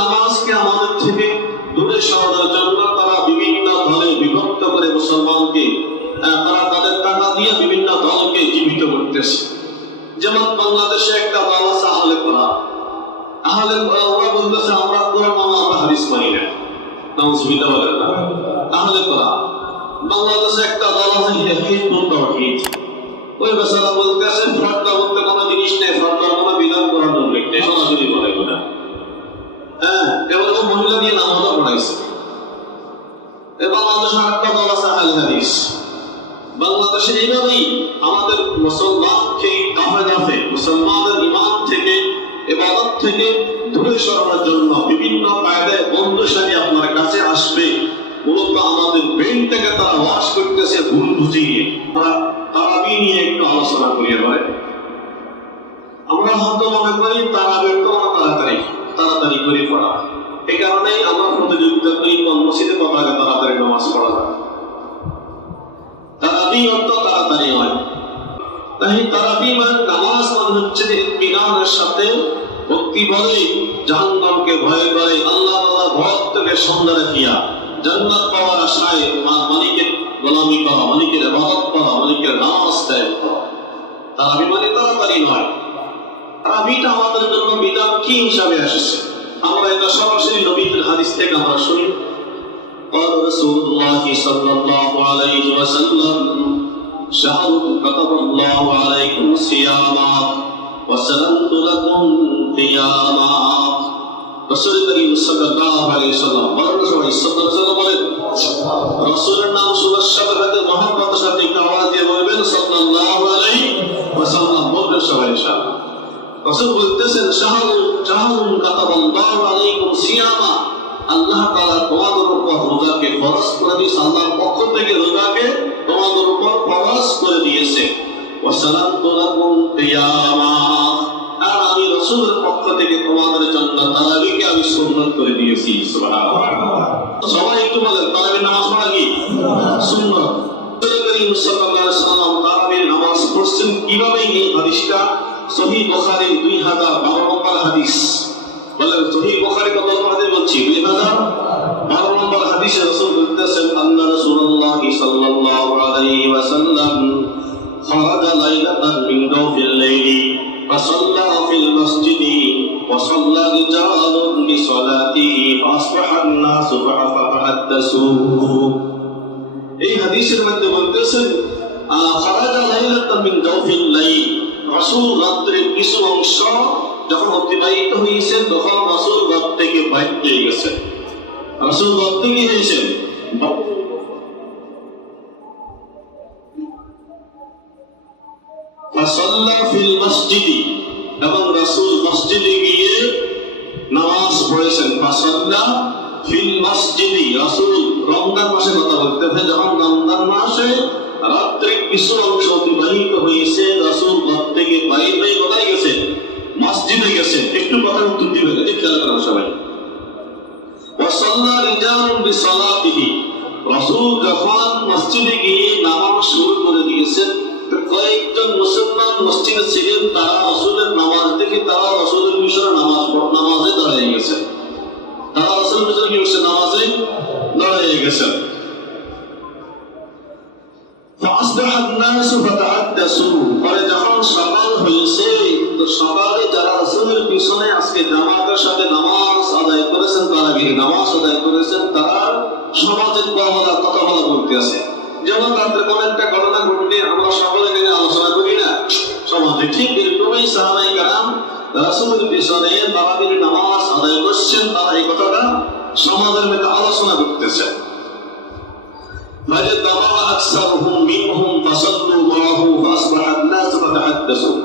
নামাজকে আমাদের থেকে দূরে সরানোর জন্য তারা বিভিন্ন দলে বিভক্ত করে মুসলমানকে তারা তাদের টাকা দিয়ে বিভিন্ন দলকে জীবিত করতেছে। যেমন বাংলাদেশে একটা দল আছে আহলে কোরআন। ওরা বলতেছে আমরা কোরআন আমরা হাদিস মানি না। নাউজুবিল্লাহ বলেন না। আহলে কোরআন। বাংলাদেশে একটা দল আছে হিজবুত তাওহীদ। ওই বেচারা বলতেছে ফরদা বলতে কোনো জিনিস নেই, ফরদার কোনো বিধান করার উল্লেখ নেই, সরাসরি বলে না। কেবল মহিলা দিয়ে নামাজও পড়াইছে। বাংলাদেশে একটা দল আছে আহলে হাদিস। বাংলাদেশে এইভাবেই আমাদের মুসলমানকে দাফে মুসলমানের ঈমান থেকে ইবাদত থেকে দূরে সরানোর জন্য বিভিন্ন কায়দায় বন্ধুসাথী আপনার কাছে আসবে। মূলত আমাদের ব্রেন থেকে তারা ওয়াশ করতেছে ভুল বুঝিয়ে। তারাবি নিয়ে একটু আলোচনা করি। এবারে আমরা হয়তো মনে করি তারাবির তো তাড়াতাড়ি করে পড়া। এই কারণেই আমরা প্রতিযোগিতা করি কোন মসজিদে কত আগে তাড়াতাড়ি নামাজ পড়া যায়। তারাবি অর্থ তাড়াতাড়ি হয়। তাই তারাবি মানে নামাজ মানে হচ্ছে ইত্মিনানের সাথে ভক্তি বলে জাহান্নামকে ভয় করে আল্লাহ তাআলা ভক্তকে সন্ধ্যা রাখিয়া জান্নাত পাওয়ার আশায় মালিকের গোলামি করা, মালিকের ইবাদত করা, মালিকের নামাজ আদায় করা। তারাবি মানে তাড়াতাড়ি নয়। তারাবিটা আমাদের জন্য বিধান কি হিসাবে এসেছে আমরা এটা সরাসরি নবীর হাদিস থেকে আমরা শুনি। قال رسول الله صلى الله عليه وسلم شهر كتب الله عليكم صياما وسلمت لكم قياما। রাসূল করিম সাল্লাল্লাহু আলাইহি ওয়াসাল্লাম বলেন রাসূলের নাম সুবাস সাথে মহব্বতের সাথে একটু আওয়াজ দিয়ে বলবেন সাল্লাল্লাহু আলাইহি ওয়াসাল্লাম। বলবেন সবাই ইনশাআল্লাহ। রাসূল বলতেছেন শাহরুন কাতাবাল্লাহু আলাইকুম সিয়ামা, আল্লাহ তাআলা তোমাদের উপর রোজাকে ফরজ করে দিয়েছে। আল্লাহর পক্ষ থেকে রোজাকে তোমাদের উপর ফরজ করে দিয়েছে। ওয়াসালাতু লাকুম কিয়ামা, আর আমি রাসূলের পক্ষ থেকে তোমাদের জন্য তারাবিকে আমি সুন্নাত করে দিয়েছি। সুবহানাল্লাহ। সবাই একটু বলেন তারাবির নামাজ পড়া কি সুন্নাত? রাসূল করিম সাল্লাল্লাহু আলাইহি ওয়াসাল্লাম তারাবির নামাজ পড়ছেন কিভাবে? এই হাদিসটা সহিহ বুখারী 2012 নম্বর হাদিস। বলেন সহিহ বুখারী কত নম্বর হাদিস বলছি? 2012 নম্বর হাদিসে রাসূল বলতেছেন আল্লাহ রাসূলুল্লাহ সাল্লাল্লাহু আলাইহি ওয়াসাল্লাম খারাজা লাইলাতান মিন দাওফিল লাইলি ফাসাল্লা ফিল মসজিদি ওয়া সাল্লা রিজালুন বিসালাতিহি ফাসবাহান নাসু ফাহাদাসু। এই হাদিসের মধ্যে বলতেছেন খারাজা লাইলাতান মিন দাওফিল লাইল, রাসূল রাত্রের কিছু অংশ যখন অতিবাহিত হয়েছে তখন রাসূল ঘর থেকে বাইরে হয়ে গেছেন। রাসূল ঘর থেকে এসেছেন ফাসাল্লা ফিল মসজিদি, এবং রাসূল মসজিদে গিয়ে নামাজ পড়েছেন। ফাসাল্লা ফিল মসজিদি, রাসূল রমজান মাসে কথা বলতেছে, যখন রমজান মাসে রাত্রে কিছু অংশ অতিবাহিত হয়েছে রাসূল ঘর থেকে বাইরে হয়ে কোথায় গেছেন? মসজিদে গেছেন। একটু কথা উত্তর দিবেন, খেয়াল করেন সবাই। ওয়া সাল্লা রিজালুন বিসালাতিহি, রাসূল যখন মসজিদে গিয়ে নামাজ শুরু করে দিয়েছেন, কয়েকজন মুসলমান মসজিদে ছিলেন, তারা রাসূলের নামাজ দেখে তারা রাসূলের পিছনে নামাজে দাঁড়িয়ে গেছেন। তারা রাসূলের পিছনে কি করছে? নামাজে দাঁড়িয়ে গেছেন। ফাসবাহান নাসু ফাতাহাদাসু, পরে যখন সকাল হয়েছে তো সকালে যারা রাসূলের পিছনে আজকে জামাতের সাথে নামাজ আদায় করেছেন, তারাবির নামাজ আদায় করেছেন, তারা সমাজের কথা বলা করতে আছে। যেমন রাত্রে কোন একটা ঘটনা ঘটলে আমরা সকলে মিলে আলোচনা করি না সমাজে, ঠিক এরকমই সাহাবায়ে কেরাম রাসূলের পিছনে তারাবির নামাজ আদায় করছেন, তারা এই কথাটা সমাজের মধ্যে আলোচনা করতেছেন। فَجَدَّرَ أَكْثَرُهُمْ مِنْهُمْ فَصَلُّوا مَعَهُ فَأَصْبَحَ النَّاسُ فَتَحَدَّثُوا।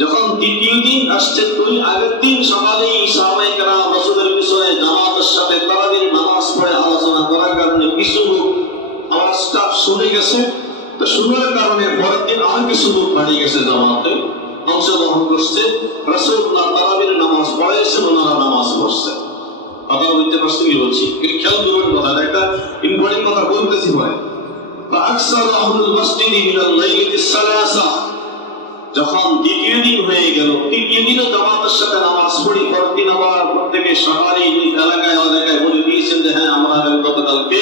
যখন দ্বিতীয় দিন আসছে, তুই আগের দিন সকালেই সাহাবায়ে কেরাম রাসূলের পিছনে জামাতের সাথে তারাবির নামাজ পড়ে আলোচনা করার কারণে কিছু লোক আওয়াজটা শুনে গেছে। তো শোনার কারণে পরের দিন আর কিছু লোক বাড়ি গেছে, জামাতে অংশগ্রহণ করছে, রাসূল তারাবির নামাজ পড়াইছেন, ওনারা নামাজ পড়ছে। কথা বলতে পারছি কি বলছি? এটা খেয়াল করবেন, কথা একটা ইম্পর্টেন্ট কথা বলতেছি। পরে আকসার আহলুল মসজিদি মিনাল লাইলি সালাসা, যখন দ্বিতীয় দিন হয়ে গেল, তৃতীয় দিনও জামাতের সাথে নামাজ পড়ি, পরদিন আবার প্রত্যেকে সকালে এলাকায় বলে দিয়েছেন যে হ্যাঁ আমরা গতকালকে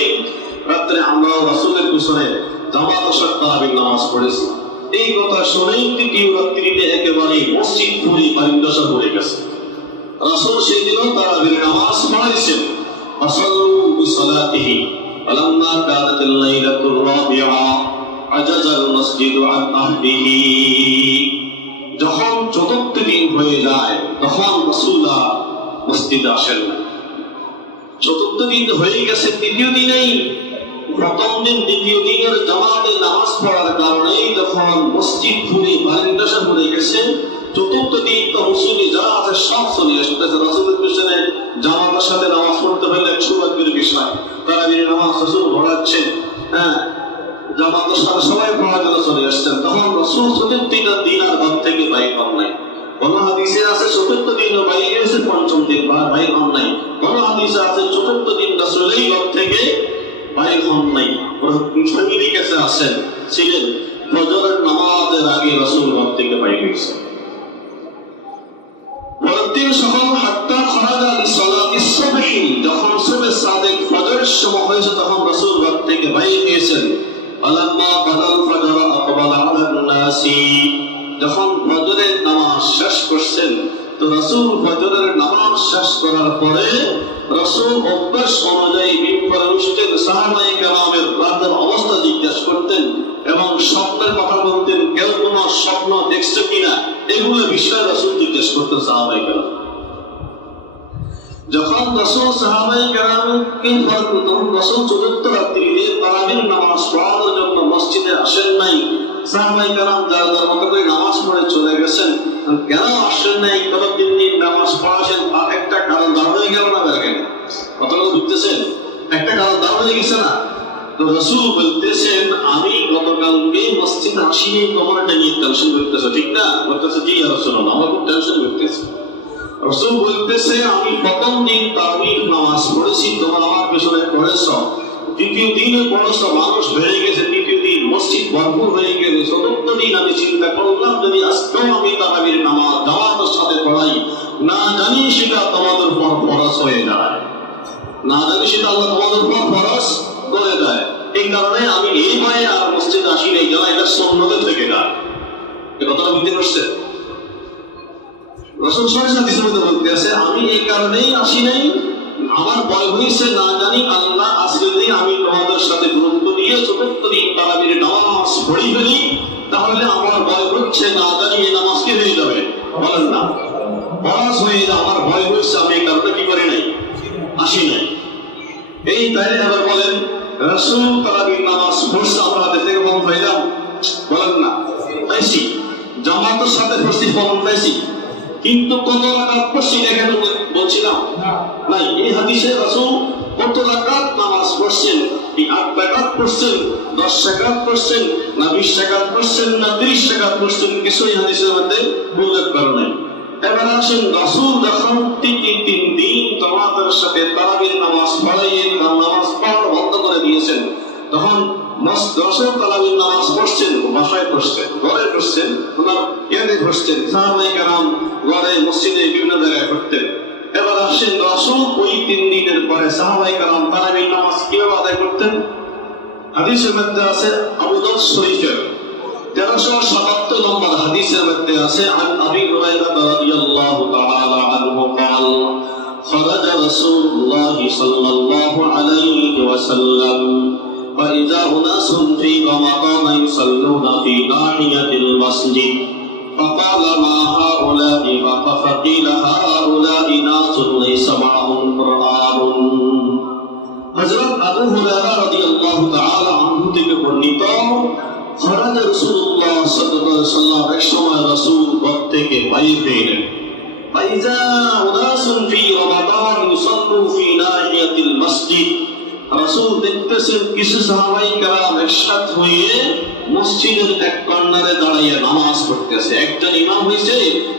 রাত্রে আমরা রাসূলের পিছনে জামাতের সাথে তারাবির নামাজ পড়েছি। এই কথা শুনেই তৃতীয় রাত্রিতে একেবারে মসজিদ পুরি পারিদশা হয়ে গেছে। রাসূল সেই দিনও তারাবির নামাজ পড়াইছেন। ফাসাল্লু বিসালাতিহি ফালাম্মা কানাতিল লাইলাতুর রাবিআ আজাজাল মসজিদু আন আহদিহি। যখন চতুর্থ দিন হয়ে যায় তখন রাসূলুল্লাহ মসজিদে আসেন না। চতুর্থ দিন হয়ে গেছে, তৃতীয় দিনেই প্রথম দিন দ্বিতীয় দিনের জামাতে নামাজ পড়ার কারণে যখন মসজিদ পুরি বারিন্দাসা হয়ে গেছে, চতুর্থ দিন তো মুসলিম যারা আছে সব চলে আসতেছে। রাসূলের পিছনে জামাতের সাথে নামাজ পড়তে হলে এক সৌভাগ্যের বিষয়। তারাবির নামাজ রাসূল পড়াচ্ছেন, হ্যাঁ জামাতের সাথে সবাই পড়ার জন্য চলে আসছেন। তখন রাসূল চতুর্থ দিন আর ঘর থেকে বাইর হন নাই। কোন হাদিসে আছে চতুর্থ দিন বাইরে গেছে, পঞ্চম দিন বাইর হন নাই। কোন হাদিসে আছে চতুর্থ দিন রাসূলই ঘর থেকে বাইর হন নাই। ফ্যামিলি কাছে আসেন ছিলেন, ফজরের নামাজের আগে রাসূল ঘর থেকে বাইর হয়েছে। পরদিন সকাল হাত্তা খরাজা লিসালাতিস সুবহি, যখন সুবহে সাদিক ফজরের সময় হয়েছে তখন রাসূল ঘর থেকে বাইর হয়েছেন। আলাম্মা বাদাল ফজর আকবালা আলান নাসি, যখন ফজরের নামাজ শেষ করছেন তো রাসূল ফজরের নামাজ শেষ করার পরে রাসূল অভ্যাস অনুযায়ী মিম্বরে উঠতেন, সাহাবায়ে কেরামের রাতের অবস্থা জিজ্ঞাসা করতেন এবং স্বপ্নের কথা বলতেন। কেউ কোনো স্বপ্ন দেখছে কিনা এগুলো বিষয়ে রাসূল জিজ্ঞাসা করতেন সাহাবায়ে কেরাম। যখন রাসূল সাহাবায়ে কেরামকে তখন রাসূল চতুর্থ রাত্রিতে তারাবির নামাজ পড়ানোর জন্য মসজিদে আসেন নাই। সাহাবায়ে কেরাম যার মতো করে নামাজ পড়ে চলে গেছেন। কেন আসেন নাই, কত দিন নামাজ পড়াছেন, তার একটা কারণ দাঁড় হয়ে গেল না? দেখেন কথাগুলো বুঝতেছেন, একটা কারণ দাঁড় হয়ে গেছে না? তো রাসূল বলতেছেন আমি গতকালকে মসজিদে আসিনি, তোমার এটা নিয়ে টেনশন করতেছো, ঠিক না? বলতেছে জি ইয়া রাসূলুল্লাহ, আমার খুব টেনশন করতেছে। রাসূল বলতেছে আমি প্রথম দিন তারাবির নামাজ পড়েছি, তোমরা আমার পেছনে পড়েছো। দ্বিতীয় দিনে পড়েছো, মানুষ বেড়ে গেছে, তৃতীয় দিন মসজিদ ভরপুর হয়ে গেছে। চতুর্থ দিন আমি চিন্তা করলাম যদি আজকেও আমি তারাবির নামাজ জামাতের সাথে পড়াই, না জানি সেটা তোমাদের উপর ফরজ হয়ে যায়, না জানি সেটা আল্লাহ তোমাদের উপর ফরজ করে দেয়। এই কারণে আমি এই ভয়ে আর মসজিদে আসি নাই, যেন এটা সুন্নতে থেকে যায়। এই কথাটা বুঝতে পারছেন? রাসূল সাল্লাল্লাহু আলাইহি ওয়াসাল্লাম বলতে আছে আমি এই কারণেই আসি নাই, আমার ভয় হয়েছে না জানি আল্লাহ আজকে যদি আমি তোমাদের সাথে গুরুত্ব দিয়ে চতুর্থ দিন তারাবির নামাজ পড়ি ফেলি তাহলে আমার ভয় হচ্ছে না জানি এই নামাজ কি হয়ে যাবে, বলেন না ফরজ হয়ে যাবে। আমার ভয় হয়েছে, আমি এই কারণে কি করি নাই, আসি নাই। এই তাই আবার বলেন রাসূল তারাবির নামাজ পড়ছে, আমরা হাতে থেকে ফল পাইলাম, বলেন না পাইছি, জামাতের সাথে পড়ছি, ফল পাইছি, কিন্তু কত রাকাত পড়ছি দেখেন বলছিলাম নাই। এই হাদিসে রাসূল কত রাকাত নামাজ পড়ছেন, কি 8 রাকাত পড়ছেন, 10 রাকাত পড়ছেন, না 20 রাকাত পড়ছেন, না 30 রাকাত পড়ছেন, কিছু এই হাদিসের মধ্যে উল্লেখ করা নাই। এবার আসেন রাসূল যখন তিন দিন জামাতের সাথে তারাবির নামাজ পড়াইয়েন, নামাজ পড়া বন্ধ করে দিয়েছেন, তখন রাসূল তারাবির নামাজ পড়ছেন, বাসায় পড়ছেন, ঘরে পড়ছেন, ওনার ইয়াদে পড়ছেন, সাহাবায়ে কেরাম ঘরে মসজিদে বিভিন্ন জায়গায় পড়তেন। এবার আসেন রাসূল ওই 3 দিনের পরে সাহাবায়ে কেরাম তারাবির নামাজ কিভাবে আদায় করতেন? হাদিসের মধ্যে আছে আবু দাউদ শরীফের 1377 নম্বর হাদিসের মধ্যে আছে আন আবি হুরায়রা রাদিয়াল্লাহু তাআলা আনহু قال خرج رسول الله صلى الله عليه وسلم فإذا أناس في رمضان يصلون في ناحية المسجد فقال ما هؤلاء فقيل هؤلاء ناس ليس معهم قرآن। হযরত আবু হুরায়রা রাদিয়াল্লাহু তাআলা আনহু থেকে বর্ণিত খরাজ রাসূলুল্লাহ সাল্লাল্লাহু আলাইহি ওয়াসাল্লাম এক সময় রাসূল ঘর থেকে বাইরে বের ফাইজা উনাসুন ফি রমাদান ইউসাল্লু ফি নাহিয়াতিল মসজিদ। রাসূল দেখতেছেন কিছু সাহাবায়ে কেরাম একসাথে হয়ে মসজিদের এক কর্নারে দাঁড়িয়ে নামাজ পড়তেছে। একজন ইমাম হইছে,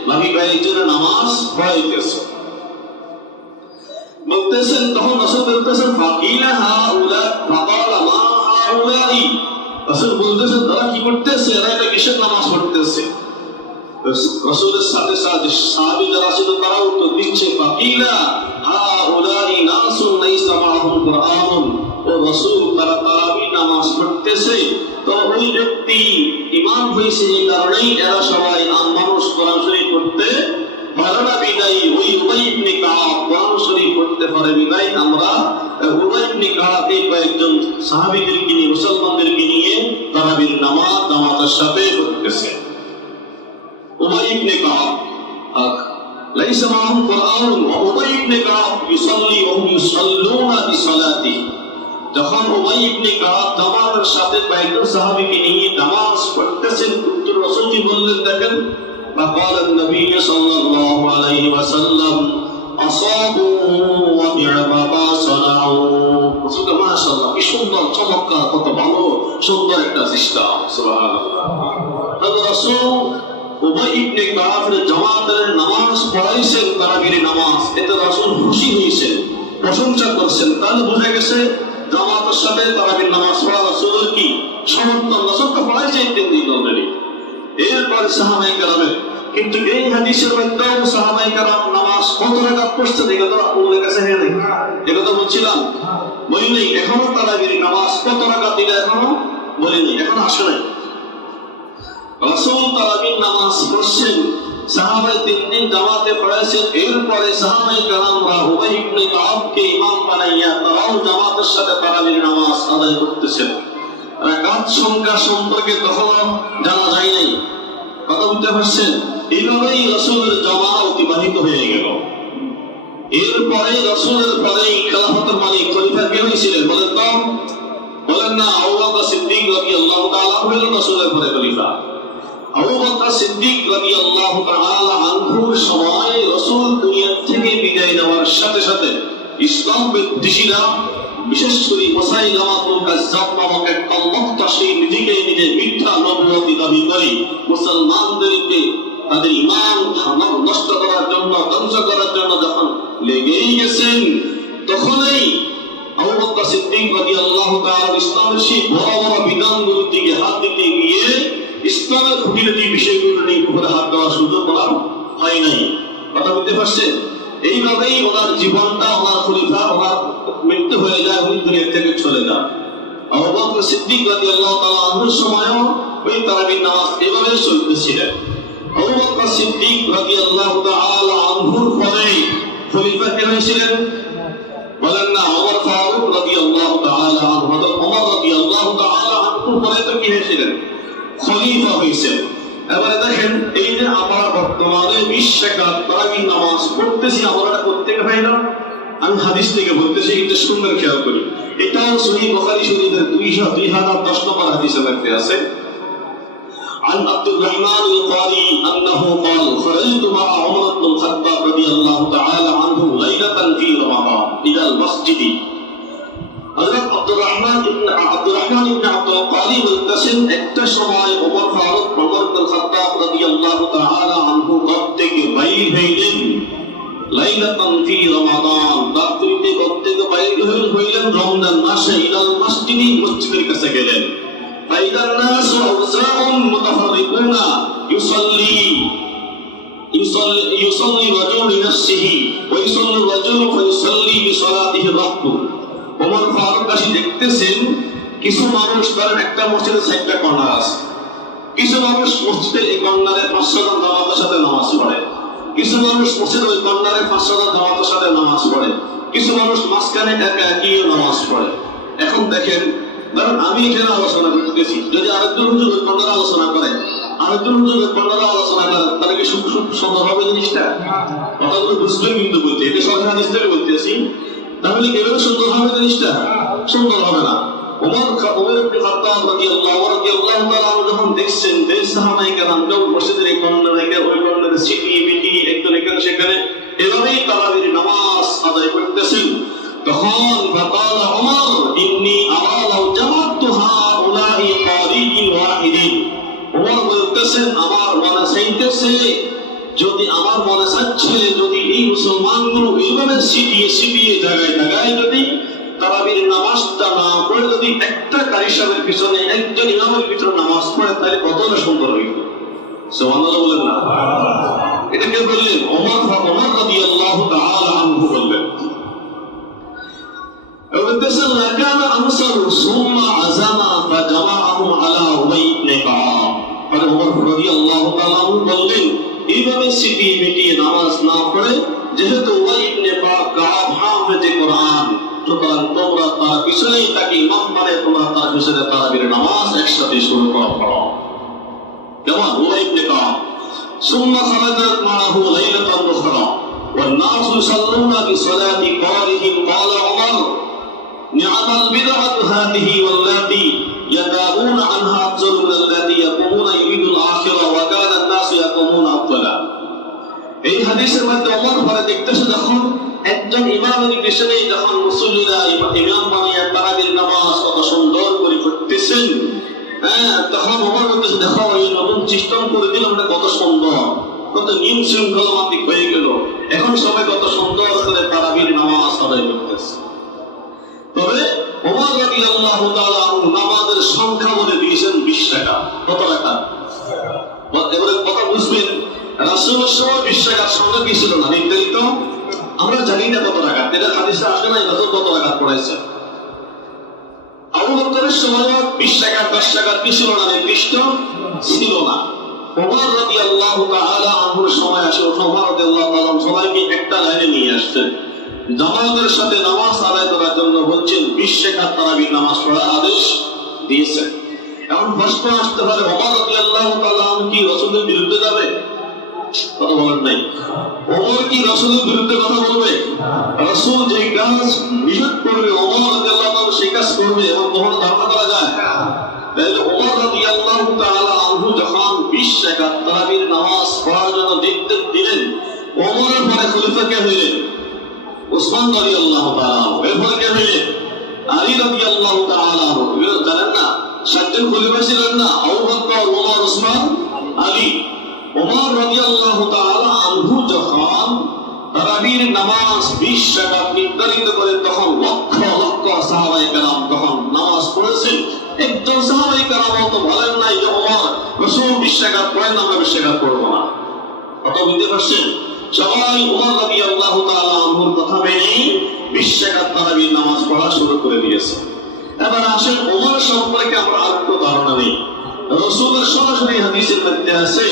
বাকি কয়েকজনের নামাজ পড়াইতেছে। বলতেছেন তখন রাসূল বলতেছেন ফাকিলা হাউলা ফাকালা মা হাউলাই। রাসূল বলতেছেন তারা কি করতেছে, এরা এটা কিসের নামাজ পড়তেছে? রাসূলের সাথে সাথে সাহাবী যারা ছিল তারাও তো দিচ্ছে ফাকিলা হাউলাই নাসুন লাইসা মাহুম কুরআনুন। ও রাসূল তারা তারাবি নামাজ পড়তেছে, তো ওই ব্যক্তি ইমাম হয়েছে যে কারণেই এরা সবাই মানুষ কোরআন শরীফ পড়তে পারে না বিদায়ী ওই উবাই ইবনে কাব কোরআন শরীফ পড়তে পারে বিদায়ী আমরা উবাই ইবনে কাবকে কয়েকজন সাহাবীদেরকে নিয়ে মুসলমানদেরকে নিয়ে তারাবির নামাজ জামাতের সাথে পড়তেছে। উবাই ইবনে কাব লাইসা মাহুম কুরআনুন ওয়া উবাই ইবনে কাব ইউসাল্লি ওয়া হুম ইউসাল্লুনা বিসালাতিহি। যখন উবাই ইবনে কাব জামাতের সাথে কয়েকজন সাহাবীকে নিয়ে নামাজ পড়তেছেন, উত্তর রাসূল বললেন দেখেন فقال النبي صلى الله عليه وسلم أصابوا ونعم ما صنعوا। রাসূল মাশাআল্লাহ কি সুন্দর চমৎকার কত ভালো সুন্দর একটা সিস্টেম সুবহানাল্লাহ। তবে রাসূল উবাই ইবনে কাবের জামাতের নামাজ পড়াইছেন তারাবির নামাজ, এতে রাসূল খুশি হয়েছেন প্রশংসা করছেন। তাহলে বোঝা গেছে জামাতের সাথে তারাবির নামাজ পড়া রাসূলের কি সমর্থন, রাসূল তো পড়াইছেন 3 দিন অলরেডি। এরপরে সাহাবায়ে কেরামের কিন্তু এই হাদিসের মধ্যেও সাহাবায়ে কেরাম নামাজ কত রাকাত পড়ছেন এই কথা আপনাদের কাছে নেই, এই কথা বলছিলাম বলি নাই। এখনো তারাবির নামাজ কত রাকাত এটা এখনো বলি নাই, এখন আসে নাই। রাসূল তারাবির নামাজ পড়ছেন, সাহাবায়ে 3 দিন জামাতে পড়াইছেন। এরপরে সাহাবায়ে কেরামরা উবাই ইবনে কাবকে ইমাম বানাইয়া তারাও জামাতের সাথে তারাবির নামাজ আদায় করতেছেন। রাকাত সংখ্যা সম্পর্কে তখন জানা যায় নাই, কথা বুঝতে পারছেন? এইভাবেই রাসূলের জামানা অতিবাহিত হয়ে গেল। এরপরে রাসূলের পরেই খেলাফতের মালিক খলিফা কে হয়েছিলেন বলেন তো? বলেন না, আবু বকর সিদ্দিক রাদিয়াল্লাহু তাআলা হলেন রাসূলের পরে খলিফা। আবু বকর সিদ্দিক রাদিয়াল্লাহু তাআলা আনহুর সময় রাসূল দুনিয়া থেকে বিদায় নেওয়ার সাথে সাথে ইসলাম বিদ্বেষীরা বিশেষ করে মুসাইলামাতুল কাজ্জাব নামক এক মুক্তাশী নিজেকে নিজে মিথ্যা নবুয়তি দাবি করে মুসলমানদেরকে তাদের ঈমান নষ্ট করার জন্য ধ্বংস করার জন্য যখন লেগেই গেছেন, তখনই আবু বকর সিদ্দিক রাদিয়াল্লাহু তাআলা ইসলামের সেই বড় বড় বিধানগুলোর দিকে হাত দিতে গিয়ে ইসলামের খুঁটিনাটি বিষয়গুলো নিয়ে উপরে হাত দেওয়ার সুযোগ ওনার হয় নাই। কথা বুঝতে পারছেন? এইভাবেই ওনার জীবনটা, ওনার খলিফা, ওনার মৃত্যু হয়ে যায়, উনি দুনিয়া থেকে চলে যান। আবু বকর সিদ্দিক রাদিয়াল্লাহু তাআলা আনহুর সময়ও ওই তারাবির নামাজ এভাবে চলতেছিলেন। আবু বকর সিদ্দিক রাদিয়াল্লাহু তাআলা আনহুর পরে খলিফা কে হয়েছিলেন বলেন না? ওমর ফারুক রাদিয়াল্লাহু তাআলা আনহু। ওমর রাদিয়াল্লাহু তাআলা আনহুর পরে তো কি হয়েছিলেন? খলিফা হয়েছেন। এবারে দেখেন, এই যে আমরা বর্তমানে 20 রাকাত তারাবির নামাজ পড়তেছি, আমরা এটা প্রত্যেকে হয় না? আমি হাদিস থেকে বলতেছি, এটা সুন্দর খেয়াল করি। এটাও সহিহ বুখারী শরীফের 2010 নম্বর হাদিসের মধ্যে আছে। عن عبد الرحمن القاري أنه قال خرجت مع عمر بن الخطاب رضي الله تعالى عنه ليلة في رمضان إلى المسجد। হযরত আব্দুর রহমান ইবনে আব্দুল কারি বলতেছেন, একটা সময় ওমর ফারুক ইবনে খাত্তাব রাদিয়াল্লাহু তাআলা আনহু ঘর থেকে বাইর হইলেন লাইলাতান ফি রমাদান, রাত্রিতে ঘর থেকে বাইর হইলেন রমজান মাসে। ইলাল মসজিদি, মসজিদের কাছে গেলেন। ফাইদান নাসু আওজাউন মুতাফাররিকুনা ইউসাল্লি রাজুলু লিনাফসিহি ওয়া ইউসাল্লি রাজুলু ফায়ুসাল্লি বিসালাতিহি রাহতু। ওমর ফারুক কাছে দেখতেছেন কিছু মানুষ, ধরেন একটা মসজিদে 4টা কর্নার আছে, কিছু মানুষ মসজিদের এই কর্নারে 500 জন জামাতের সাথে নামাজ পড়ে, কিছু মানুষ মসজিদের ওই কর্নারে 500 জন জামাতের সাথে নামাজ পড়ে, কিছু মানুষ মাঝখানে একা একই নামাজ পড়ে। এখন দেখেন, ধরেন আমি এখানে আলোচনা করতেছি, যদি আরেকজন হুজুর ওই কর্নারে আলোচনা করে, আরেকজন হুজুর ওই কর্নারে আলোচনা করে, তাহলে কি সুন্দর হবে জিনিসটা? কথাগুলো বুঝবেন কিন্তু বলতে, এটা সরকার হাদিস থেকে বলতেছি। তাহলে কিভাবে সুন্দর হবে জিনিসটা? সুন্দর হবে না। ওমর ইবনে খাত্তাব রাদিয়াল্লাহু তাআলা যখন দেখছেন যে সাহাবায়ে কেরাম মসজিদের এই কর্নারে রেখে ওই কর্নারে সিটিয়ে বিটিয়ে একজন এখানে সেখানে এভাবেই তারাবির নামাজ আদায় করতেছেন, তখন ফাকালা ওমর ইন্নী আরা লাউ জামাতু হাউলাই কারিইন ওয়াহিদিন। ওমর বলতেছেন, আমার মনে চাইতেছে, যদি আমার মনে চাচ্ছে যদি এই মুসলমানগুলো এইভাবে সিটিয়ে জায়গায় জায়গায় যদি তারাবির নামাজটা না পড়ে, যদি একটা কারি সাহেবের পিছনে একজন ইমামের পিছনে নামাজ পড়ে, তাহলে কতটা সুন্দর হইত। সুবহানাল্লাহ বলেন না। এটাকে বললেন ওমর রাদিয়াল্লাহু তাআলা আনহু বললেন। বলতেছেন লাকানা আমসারু সুম্মা আযামা ফাজামাআহুম আলা উবাই ইবনে কাব। আর ওমর রাদিয়াল্লাহু তাআলা আনহু বললেন এইভাবে সিটিয়ে মিটিয়ে নামাজ না পড়ে, যেহেতু উবাই ইবনে কাব হাফেজে কোরআন, সুতরাং তোমরা তার পিছনেই তাকে ইমাম বানিয়ে তোমরা তার পিছনে তারাবির নামাজ একসাথে শুরু করো। কেমন উবাই ইবনে কাব। ثم خرجت معه ليلة أخرى والناس يصلون بصلاة قارئهم قال عمر نعم البدعة هذه والتي يتابون عنها أفضل من التي يقومون يريد الآخرة وكان الناس يقومون أفضلا। এই হাদিসের মধ্যে ওমর পরে দেখতেছে যখন একজন ইমামের পিছনে যখন মুসল্লিরা ইমাম বানিয়ে তারাবির নামাজ কত সুন্দর করে পড়তেছেন, তখন ওমর বলতেছে দেখো এই নতুন সিস্টেম করে দিল, আমরা কত সুন্দর, কত নিয়ম শৃঙ্খলা মাফিক হয়ে গেল, এখন সবাই কত সুন্দর করে তারাবির নামাজ আদায় করতেছে। তবে ওমর রাদিয়াল্লাহু তাআলা আনহু নামাজের সংখ্যা বলে দিয়েছেন 20 টাকা। কত টাকা? এবারে কথা বুঝবেন, রাসূলের সময় 20 টাকার সঙ্গে কি ছিল না নির্ধারিত? আমরা জানি না কত টাকা, এটা হাদিসে আসে না রাসূল কত টাকা পড়াইছে। আবু বকরের সময় 20 টাকা 10 টাকা কি ছিল না নির্দিষ্ট ছিল না। ওমর রাদিয়াল্লাহু তাআলা আনহুর সময় আসে, ওমর রাদিয়াল্লাহু তাআলা সবাইকে একটা লাইনে নিয়ে আসছেন, জামাতের সাথে নামাজ আদায় করার জন্য বলছেন 20 টাকা তারাবির নামাজ পড়ার আদেশ দিয়েছেন। এখন প্রশ্ন আসতে পারে ওমর রাদিয়াল্লাহু তাআলা আনহু কি রাসূলের বিরুদ্ধে যাবে? কথা বলেন নাই। ওমর কি রাসূলের বিরুদ্ধে কথা বলবে? রাসূল যে কাজ নিষেধ করবে ওমর রাদিয়াল্লাহু তাআলা সেই কাজ করবে, এবং কখনো ধারণা করা যায়? তাহলে ওমর রাদিয়াল্লাহু তাআলা আনহু যখন 20 টাকা তারাবির নামাজ পড়ার জন্য নির্দেশ দিলেন, ওমরের পরে খলিফা কে হইলেন? উসমান রাদিয়াল্লাহু তাআলা। এরপরে কে হইলেন? আলী রাদিয়াল্লাহু তাআলা। জানেন না 7 জন খলিফা ছিলেন না? আবু বকর, ওমর, উসমান, আলী। ওমর রাদিয়াল্লাহু তাআলা আনহু যখন তারাবির নামাজ 20 টাকা নির্ধারিত করেন, তখন লক্ষ লক্ষ সাহাবায়ে কেরাম তখন নামাজ পড়েছেন। একজন সাহাবায়ে কেরাম তো বলেন নাই যে ওমর রাসূল 20 টাকা পড়েন, আমরা 20 টাকা পড়বো না। কত বুঝতে পারছেন? সবাই ওমর রাদিয়াল্লাহু তাআলা আনহুর কথা মেনে 20 টাকা তারাবির নামাজ পড়া শুরু করে দিয়েছে। এবার আসেন ওমর সম্পর্কে আমরা আরেকটু ধারণা নেই। রাসূলের সরাসরি হাদিসের মধ্যে আছে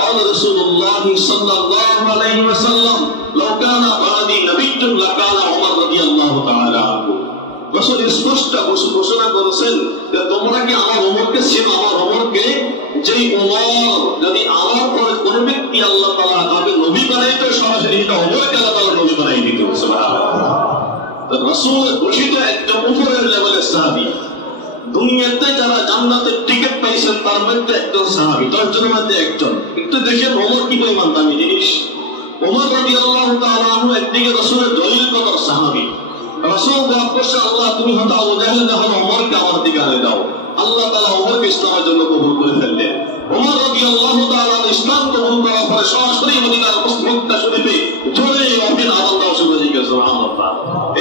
قال رسول الله صلى الله عليه وسلم لو كان بعدي نبي لكان عمر رضي الله تعالى عنه। রাসূল স্পষ্ট ঘোষণা করেছেন যে তোমরা কি আমার ওমরকে চেনো? আমার ওমরকে, যেই ওমর যদি আমার পরে কোন ব্যক্তি আল্লাহ তাআলা তাকে নবী বানাইতো, সরাসরি এটা ওমরকে আল্লাহ তাআলা নবী বানাই দিত। সুবহানাল্লাহ। রাসূল ঘোষিত একদম উপরের লেভেলের সাহাবী। দুনিয়াতে যারা জান্নাতের টিকিট পাইছেন তার মধ্যে একজন সাহাবী, 10 জনের মধ্যে একজন। একটু দেখেন ওমর কি পরিমাণ দামি জিনিস। ওমর রাদিয়াল্লাহু তাআলা আনহু একদিকে রাসূলের দলিল করার সাহাবী। রাসূল বলেন আল্লাহ তুমি হয়তো আবু জাহেল না হলে ওমরকে আমার দিকে আনে দাও। আল্লাহ তাআলা ওমরকে ইসলামের জন্য কবুল করে ফেললেন। ওমর রাদিয়াল্লাহু তাআলা ইসলাম কবুল করার পরে সরাসরি মদিনার মক্কা শরীফে জোরে ওপেন আযান দেওয়া শুরু হয়ে গেছে। সুবহানাল্লাহ।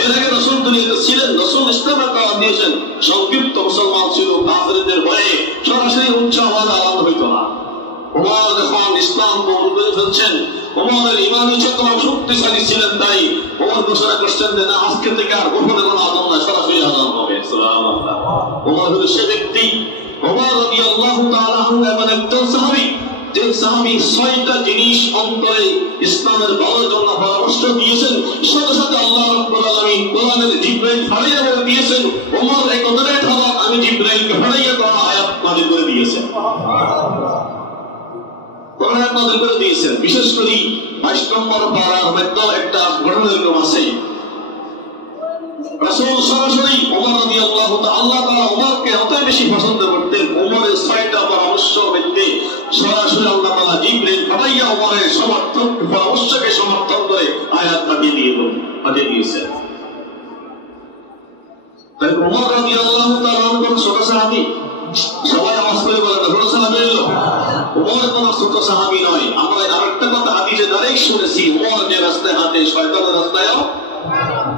এর আগে রাসূল দুনিয়াতে ছিলেন, রাসূল ইসলামের দাওয়াত দিয়েছেন, সংক্ষিপ্ত মুসলমান ছিল, কাফেরদের ভয়ে সরাসরি উচ্চ আওয়াজে আযান হইতো না। ওমর যখন ইসলাম কবুল করে ফেলছেন, ওমরের ঈমানি চেতনা শক্তিশালী ছিলেন, তাই ওমর ঘোষণা করছেন যে না, আজকে থেকে আর গোপনে কোনো আযান না, সরাসরি আযান হবে। সুবহানাল্লাহ। ওমর হলো সে ব্যক্তি, ওমর রাদিয়াল্লাহু তাআলা আনহু এমন একজন সাহাবী যে সাহাবী 6টা জিনিস অন্তরে ইসলামের ভালোর জন্য পরামর্শ দিয়েছেন, সাথে সাথে আল্লাহ রাব্বুল আলামিন কোরআনের জিবরাইল ফারিয়া বলে দিয়েছেন ওমর এই কথাটাই ধারা আমি জিবরাইলকে ফারিয়া করা আয়াত নাযিল করে দিয়েছেন। কোরআন নাযিল করে দিয়েছেন। বিশেষ করে 22 নম্বর পারার মধ্যে একটা ঘটনাক্রম আছে। রাসূল সরাসরি ওমর রাদিয়াল্লাহু তাআলা আল্লাহ তাআলা ওমরকে এত বেশি পছন্দ করতেন, ওমরের 6টা পরামর্শ মধ্যে সরাসরি আল্লাহ তাআলা জিবরাইল ফারিয়া ওমরের পরামর্শকে সমর্থন করে আয়াত পাঠিয়ে দিয়েছেন। তাই ওমর রাদিয়াল্লাহু তাআলা কোন ছোট সাহাবী? সবাই আওয়াজ করে বলেন ছোট সাহাবী হলো ওমর, কোন ছোট সাহাবী নয়। আমরা আরেকটা কথা হাদিসে ডাইরেক্ট শুনেছি, ওমর যে রাস্তায় হাঁটে শয়তানের রাস্তায়ও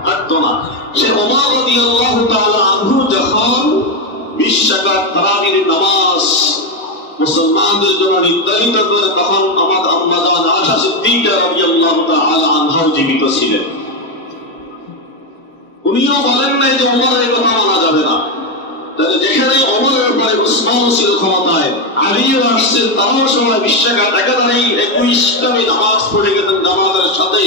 হাঁটতো না। সে ওমর রাদিয়াল্লাহু তাআলা আনহু যখন 20 টাকা তারাবির নামাজ মুসলমানদের জন্য নির্ধারিত করে তখন আমার আম্মা জান আয়েশা সিদ্দিকা রাদিয়াল্লাহু তাআলা আনহা জীবিত ছিলেন। উনিও বলেন নাই যে ওমরের কথা মানা যাবে না। তাহলে যেখানে ওমরের পরে উসমান ছিল ক্ষমতায়, আলীও আসছেন, তারাও সবাই বিশ্বাঘাত একেবারে 21টাই নামাজ পড়ে গেছেন জামাতের সাথে।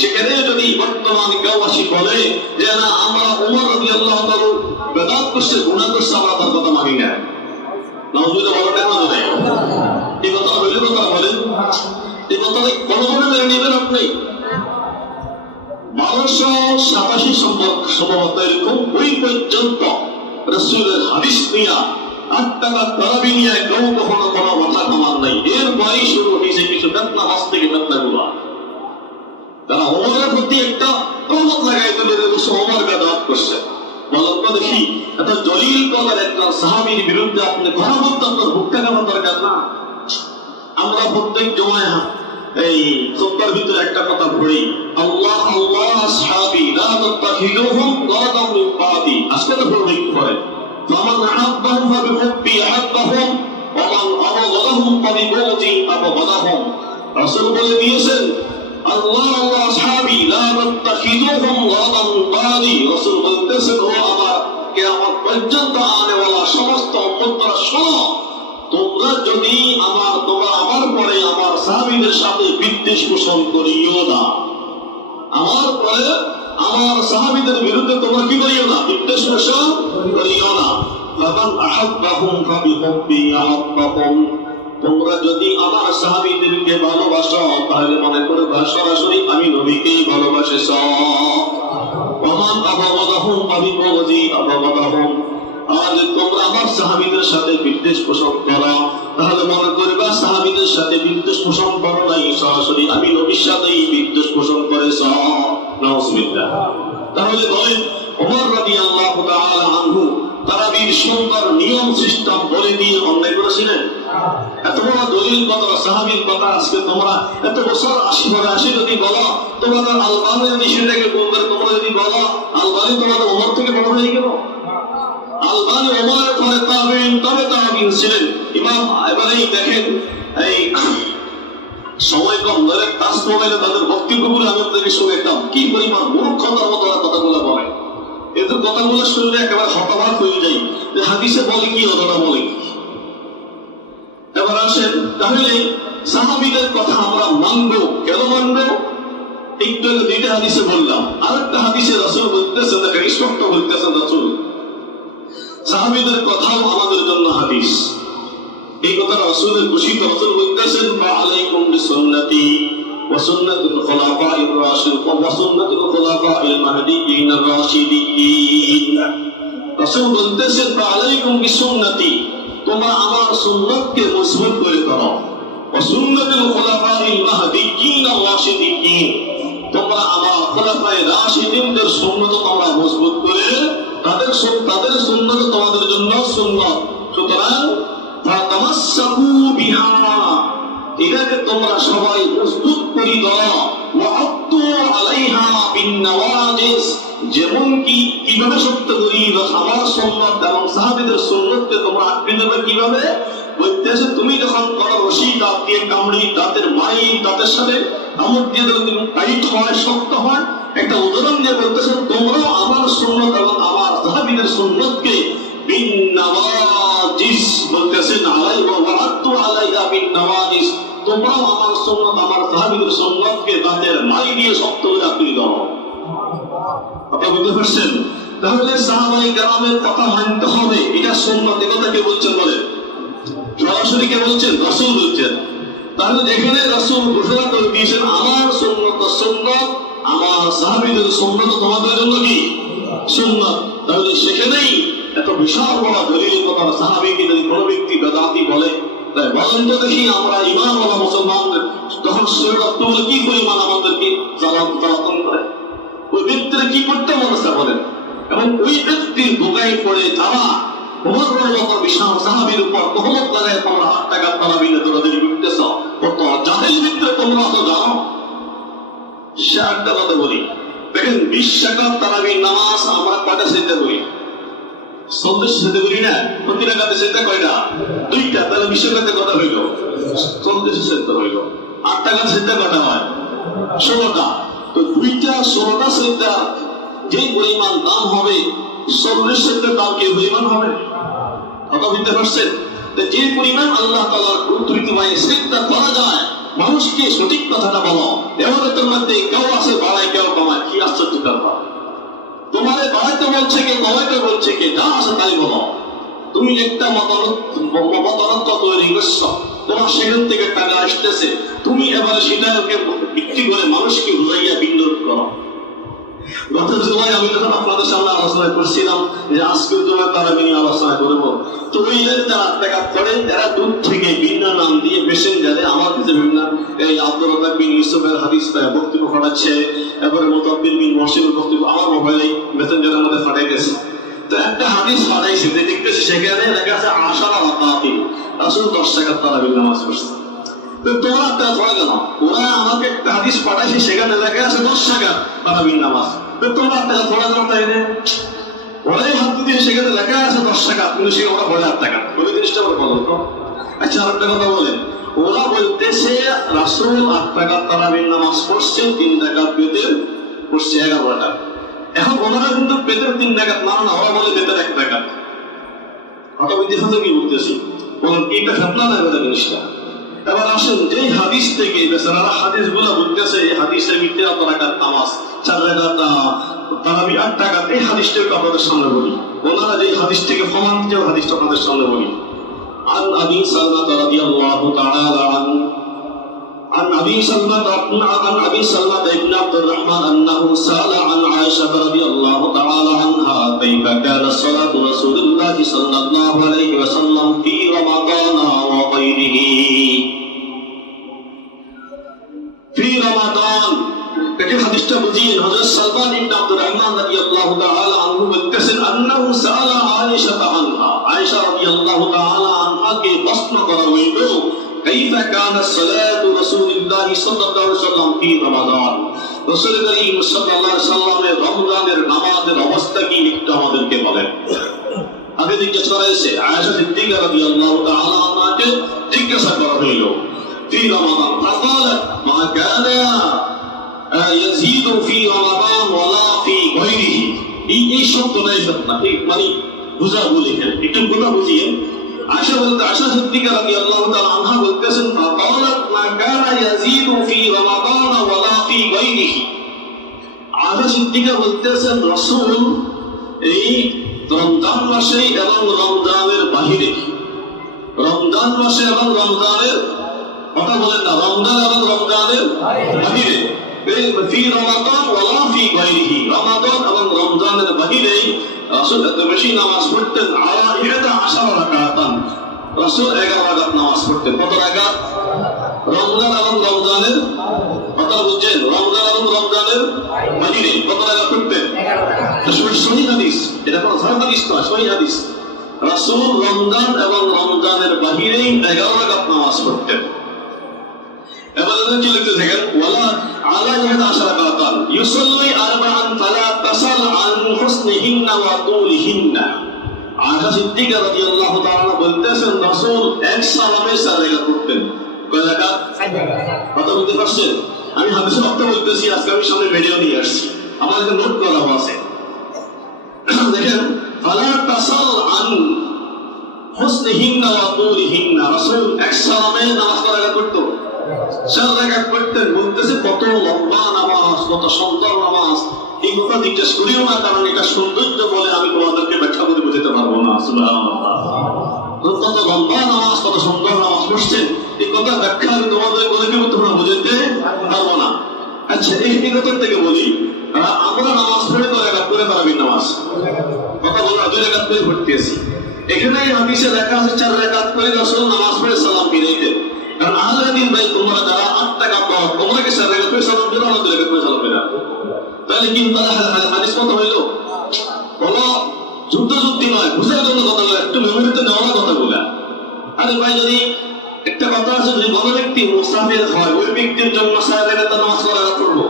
সেখানে যদি বর্তমান কেউ আসি বলে যে না আমরা ওমর রাদিয়াল্লাহু তাআলা বেদাত করছে, গুনাহ করছে, আমরা তার কথা মানি না, নাউজুবিল্লাহ বলা কেন যায়? এই কথা বলে কথা বলেন, এই কথাটা কোনো মেনে নেবেন আপনি? 1287 সম্ভবত এরকম ওই পর্যন্ত রাসূলের হাদিস নিয়ে 8 টাকা তারাবি নিয়ে কেউ কখনো কোনো মাথা কামান নাই। এরপরই শুরু হয়েছে কিছু বেতনা হাস থেকে বেতনাগুলা, তারা ওমরের প্রতি একটা প্রমোদ লাগাই তুলে ওমর বেদাত করছে। বলেন তো দেখি, এত জলিল কদর একটা সাহাবীর বিরুদ্ধে আপনি কথা বলতে আপনার বুকটা কামার দরকার না? আমরা প্রত্যেক জমায় এই খুতবার ভিতরে একটা কথা পড়ি, আল্লাহ আল্লাহ আসহাবি লা তাত্তাখিযুহুম গাদাম মিন বাদি। আজকে তো পড়ে পড়ে ফামান আহাব্বাহুম ফাবিহুব্বি আহাব্বাহুম ওয়া মান আবগাদাহুম ফাবিবুগদি আবগাদাহুম। রাসূল বলে দিয়েছেন আল্লাহ আল্লাহ আসহাবি লা তাত্তাখিযুহুম গাদাম মিন বাদি। রাসূল বলতেছেন ও আমার কিয়ামত পর্যন্ত আনেওয়ালা সমস্ত উম্মতরা শোনো, তোমরা যদি তোমরা আমার পরে আমার সাহাবীদের সাথে বিদ্বেষ পোষণ করিও না, আমার পরে আমার সাহাবীদের বিরুদ্ধে তোমরা কি করিও না, বিদ্বেষ পোষণ করিও না। ফামান আহাব্বাহুম ফাবিহুব্বি আহাব্বাহুম। তোমরা যদি আমার সাহাবীদেরকে ভালোবাসো তাহলে মনে করবে সরাসরি আমি নবীকেই ভালোবাসেছ। ওমান আবাগাদাহুম ফাবিবুগদি আবাগাদাহুম। আর তোমরা আমার সাহাবীদের সাথে বিদ্বেষ পোষণ করো তাহলে মনে করবে সাহাবীদের সাথে বিদ্বেষ পোষণ করো নাই, সরাসরি আমি নবীর সাথেই বিদ্বেষ পোষণ করেছ। নাউজুবিল্লাহ। তাহলে বলেন ওমর রাদিয়াল্লাহু তাআলা আনহু তারাবির সুন্দর নিয়ম সিস্টেম বলে দিয়ে অন্যায় করেছিলেন? এত বড় দলিল কথা, সাহাবীর কথা আজকে তোমরা এত বছর 80 যদি বলো, তোমাদের আলবানি যদি সেটাকে বলবে, তোমরা যদি বলো আলবানি তোমাদের ওমর থেকে বড় হয়ে গেল। আলবানি ওমরের পরে তাবেঈন, তবে তাবেঈন ছিলেন। ইমাম এবারেই দেখেন, এই সময় কম ধরে টাচ মোবাইলে তাদের বক্তব্যগুলো আমি আপনাদেরকে শুনেতাম, কি পরিমাণ মূর্খতার মতো কথাগুলো বলে। এদের কথাগুলো শুনলে একেবারে হতবাক হয়ে যাই যে হাদিসে বলে কি অতটা বলে। এবার আসেন, তাহলে সাহাবীদের কথা আমরা মানবো, কেন মানবো? একটু আগে 2টা হাদিসে বললাম, আরেকটা হাদিসে রাসূল বলতেছেন, দেখেন স্পষ্ট বলতেছেন রাসূল, সাহাবীদের কথাও আমাদের জন্য হাদিস। এই কথা রাসূলের ঘোষিত। রাসূল বলতেছেন আলাইকুম বিসুন্নতি ওয়া সুন্নাতুল খুলাফাইর রাশিদিন ওয়া সুন্নাতুল খুলাফাইল মাহদিয়িন আর-রাশিদিন। রাসূল বলতেছেন আলাইকুম বিসুন্নতি, তোমরা আমার সুন্নাতকে মজবুত করে ধরো, ওয়া সুন্নাতুল খুলাফাইল মাহদিয়িন আর-রাশিদিন, তোমরা আমার খুলাফায়ে রাশিদিনদের সুন্নাত তোমরা মজবুত করে তাদের সুন্নাত তোমাদের জন্য সুন্নাত। সুতরাং ফাতামাসসাকু বিহা, এটাকে তোমরা সবাই মজবুত করে দাও। ওয়া আত্তু আলাইহা বিন-নওয়াজিস, যেমন কি কিভাবে শক্ত করি আমার সুন্নাত এবং সাহাবীদের সুন্নাতকে তোমরা আঁকড়ে নেবে কিভাবে? বলতেছে তুমি যখন কোনো রশি দাঁত দিয়ে কামড়ি, দাঁতের মাই দাঁতের সাথে কামড় দিয়ে যদি টাইট হয়, শক্ত হয়, একটা উদাহরণ দিয়ে বলতেছেন তোমরাও আমার সুন্নাত এবং আমার সাহাবীদের সুন্নাতকে বিন-নওয়াজিস বলতেছেন আলাইহা ওয়া আত্তু আলাইহা বিন-নওয়াজিস, তোমরাও আমার সুন্নাত আমার সাহাবীদের সুন্নাতকে দাঁতের মাই দিয়ে শক্ত করে আঁকড়ে দাও। আপনারা বুঝতে পারছেন? তাহলে সাহাবায়ে কেরামের কথা মানতে হবে, এটা সুন্নাত। এই কথা কে বলছেন বলেন? সরাসরি কে বলছেন? রাসূল বলছেন। তাহলে যেখানে রাসূল ঘোষণা করে দিয়েছেন আমার সুন্নাত সুন্নাত, আমার সাহাবীদের সুন্নাত তোমাদের জন্য কি সুন্নাত, তাহলে সেখানেই এত বিশাল বড় দলিল কথা। সাহাবীকে যদি কোনো ব্যক্তি বেদাতি বলে, তাই বলেন তো দেখি আমরা ঈমানওয়ালা মুসলমানদের যখন শরীয়ত বলে কি পরিমাণ আমাদেরকে জ্বালাতন করে, ওই ব্যক্তিরা কি করতে মনসা বলেন? এবং ওই ব্যক্তির ধোঁকায় পড়ে যারা ওমরের মতো বিশাল সাহাবীর উপর তহমত লাগায় তোমরা 8 টাকা তারাবি নিয়ে দৌড়াদৌড়ি করতেছ, কত জাহেল ব্যক্তি তোমরা তো জানো। সে একটা কথা বলি, দেখেন 20 টাকা তারাবি নামাজ আমরা কয়টা সেজদা করি? 40 সেজদা করি না, প্রতি রাকাতে সেজদা কয়টা? 2টা। তাহলে 20 রাকাতে কত হইল? 40 সেজদা হইল। 8 টাকা সেজদা কয়টা হয়? 16টা। তো 2টা 16টা সেজদা যে পরিমাণ দাম হবে, 40 সেজদার দাম কি পরিমাণ হবে? কথা বুঝতে পারছেন? যে পরিমাণ আল্লাহ তাআলার উদ্ধৃতময় সেজদা করা যায়, মানুষকে সঠিক কথাটা বলো। এবাদতের মধ্যে কেউ আছে বাড়ায়, কেউ কমায়, কি আশ্চর্যকর কথা! তোমারে বাড়াইতে বলছে কে, কমাইতে বলছে কে? যা আছে তাই বলো। তুমি একটা মতানত্ব তৈরি করছো, তোমার সেখান থেকে টাকা আসতেছে, তুমি এবারে সেটাকে বিক্রি করে মানুষকে বুঝাইয়া বিনোদ করো। গত জুমায় আমি যখন আপনাদের সামনে আলোচনা করছিলাম যে আজকের জুমায় তারাবি নিয়ে আলোচনা করবো, তো ওই যারা টাকা পড়ে এরা দূর থেকে ভিন্ন নাম দিয়ে মেসেঞ্জারে আমার কাছে বিভিন্ন এই আব্দুর রাজ্জাক বিন ইউসুফের হাদিস বক্তব্য পাঠাচ্ছে, এবারে মুতাব্বির বিন মহসিনের বক্তব্য আমার মোবাইলে মেসেঞ্জারের মধ্যে পাঠাই গেছে। তো একটা হাদিস পাঠাইছে, দেখতেছি সেখানে লেখা আছে 10 রাকাত, রাসূল 10 রাকাত তারাবির নামাজ পড়ছে। তোমরা আপনারা ধরে গেল, ওরা আমাকে একটা হাদিস পাঠাইছে, সেখানে লেখা আছে 10 রাকাত তারাবির নামাজ। তোমরা আপনারা ধরে গেল, তাই না? ওরাই হাত দিতে সেখানে লেখা আছে 10 রাকাত, কিন্তু সেখানে ওরা বলে 8 রাকাত। ওই জিনিসটা ওরা বলো তো। আচ্ছা, আরেকটা কথা বলেন, ওরা বলতেছে রাসূল 8 রাকাত তারাবির নামাজ পড়ছে, 3 রাকাত বেতের পড়ছে 11 রাকাত। এখন ওনারা কিন্তু বেতের 3 রাকাত মানে না, ওরা বলে বেতের 1 রাকাত। কথা বুঝতে কি বলতেছি? বলেন এটা ফেতনা না বলে জিনিসটা। এবার আসেন, যে হাদিস থেকে বেচারারা হাদিস গুলা বলতেছে এই হাদিসের ভিত্তিতে 8 রাকাত নামাজ, 4 রাকাত তারাবি 8 রাকাত, এই হাদিসটাকে আপনাদের সামনে বলি। ওনারা যে হাদিস থেকে প্রমাণ দিচ্ছে হাদিসটা আপনাদের সামনে বলি। عن أبي سلمة رضي الله تعالى عنه عن أبي سلمة بن عبد الرحمن أنه سأل عن عائشة رضي الله تعالى عنها كيف كانت صلاة رسول الله صلى الله عليه وسلم في رمضان وغيره في رمضان। দেখেন হাদিসটা বুঝিয়ে, হযরত সালমান ইবনে আব্দুর রহমান রাদিয়াল্লাহু তাআলা আনহু বলতেছেন আন্নাহু সাআলা আয়েশা আনহা, আয়েশা রাদিয়াল্লাহু তাআলা আনহাকে প্রশ্ন করা হইল কাইফা কানাত সালাতু রাসূলিল্লাহি সাল্লাল্লাহু আলাইহি ওয়াসাল্লাম ফি রমাদান, রাসূল করিম সাল্লাল্লাহু আলাইহি ওয়াসাল্লামের রমজানের নামাজের অবস্থা কি একটু আমাদেরকে বলেন। আগে জিজ্ঞেস করা হয়েছে, আয়েশা সিদ্দিকা রাদিয়াল্লাহু তাআলা আনহাকে জিজ্ঞাসা করা হইল ফি রমাদান, ফাকালাত মা কানা يزيد في رمضان ولا في غيره। এই শব্দটাই ফিতনা, ঠিক মানে বুঝা বলে একটু কথা বুঝিয়ে। আয়েশা বলতে, আয়েশা সিদ্দিকা রাদিয়াল্লাহু তাআলা আনহা বলতেছেন ফাকালাত মা কানা ইয়াজিদু ফি রমাদান ওয়ালা ফি গায়রিহি। আয়েশা সিদ্দিকা বলতেছেন রাসূল এই রমজান মাসে এবং রমজানের বাহিরে, রমজান মাসে এবং রমজানের কথা বলেন না, রমজান এবং রমজানের বাহিরে, في رمضان ولا في غيره, রমাদান এবং রমজানের বাহিরে রাসূল এত বেশি নামাজ পড়তেন। আলা 11 রাকাতান, রাসূল 11 রাকাত নামাজ পড়তেন। কত রাকাত? রমজান এবং রমজানের কথা বুঝছেন, রমজান এবং রমজানের বাহিরে কত রাকাত পড়তেন? 11। সহিহ হাদিস, এটা কোনো সারা হাদিস নয়, সহিহ হাদিস। রাসূল রমজান এবং রমজানের বাহিরে 11 রাকাত নামাজ পড়তেন। এবার কি লিখতে থাকেন, ওয়ালা আলা 11 রাকাতান ইউসাল্লি আরবাআন ফালা তাসাল আন হুসনিহিন্না ওয়া তুলিহিন্না। আয়েশা সিদ্দিকা রাদিয়াল্লাহু তাআলা বলতেছেন রাসূল এক সালামে 4 রাকাত পড়তেন। কয় রাকাত? 4 রাকাত। কথা বুঝতে পারছেন? আমি হাদিসের অর্থ বলতেছি, আজকে আমি সামনে ভিডিও নিয়ে আসছি, আমার কাছে নোট করা আছে। দেখেন, ফালা তাসাল আন হুসনিহিন্না ওয়া তুলিহিন্না, রাসূল এক সালামে নামাজ রাকাত পড়তো, 4 রাকাত পড়তেন। বলতেছে কত লম্বা নামাজ, কত সুন্দর নামাজ। এই কথা জিজ্ঞেস করিও না, কারণ এটা সৌন্দর্য বলে আমি তোমাদেরকে ব্যাখ্যা করে বুঝতে পারবো না। সুবহানাল্লাহ, কত লম্বা নামাজ, কত সুন্দর নামাজ পড়ছেন, এই কথা ব্যাখ্যা আমি তোমাদের বলে কি তোমরা বুঝতে পারবো না। আচ্ছা, এই কথা থেকে বলি, আমরা নামাজ পড়ে 2 রাকাত করে তারাবির নামাজ, কথা বলা 2 রাকাত করে পড়তেছি। এখানে হাদিসে লেখা আছে 4 রাকাত করে রাসূল নামাজ পড়ে সালাম ফিরাইতেন। কারণ আল্লাহর দিন ভাই, তোমরা যারা 8 টাকা পাও, তোমরা কি 4 রাকাত করে সালাম ফিরাও না 2 রাকাত করে সালাম ফিরাও? তাহলে কি হাদিস মত হইল? বলো যুদ্ধ যুদ্ধি নয়, বুঝার জন্য কথা বলে, একটু মেমোরিতে নেওয়ার কথা বলে। আরে ভাই, যদি একটা কথা আছে, যদি কোনো ব্যক্তি মুসাফির হয়, ওই ব্যক্তির জন্য 4 রাকাত নামাজ পড়বো,